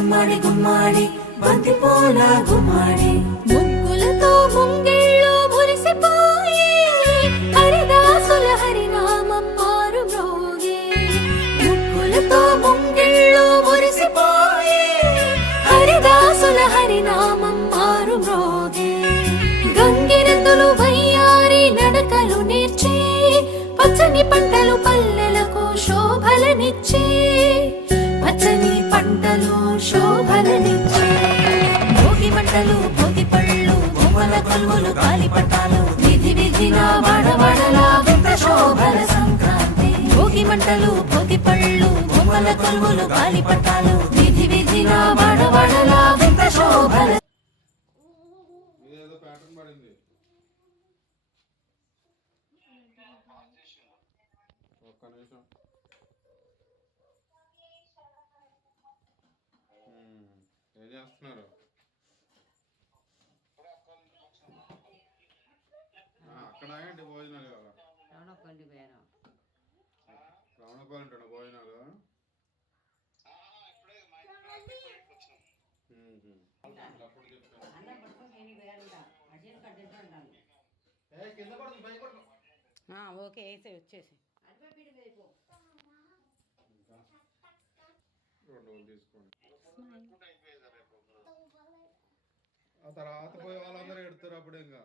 గుమ్మడి గుమ్మడి బంతి పూల గుమ్మడి ముగ్గులతో ముంగిళ్ళు మురిసిపోయి హరిదాసుల హరినామం మారు మ్రోగే. ముగ్గులతో ముంగిళ్ళు మురిసిపోయి హరిదాసుల హరినామం మారు మ్రోగే. గంగిరెద్దులు వయ్యారి నడకలు నేర్చి పచ్చని పంటలు పల్లెలకు శోభలనిచ్చి పచ్చని పంటలు శోభలనిచ్చి భోగి మంటలు భోగి పళ్ళు బొమ్మల కొలువులు గాలిపటాలు విధి విధిన వడవడలా వింత శోభల సంక్రాంతి. భోగి మంటలు భోగి పళ్ళు బొమ్మల కొలువులు గాలిపటాలు విధి విధిన వడవడలా వింత శోభల. ఒక్క నిమిషం. ఏం చేస్తున్నారు? అక్కడ ఏంటి భోజనాలు ఇవాళ? రమణపల్లి ఉంటాడు భోజనాలు. అప్పుడు ఓకే వేసే వచ్చేసి 2 తీసుకోండి. ఆ తర్వాత పోయి వాళ్ళందరూ ఎడతారు అప్పుడు ఇంకా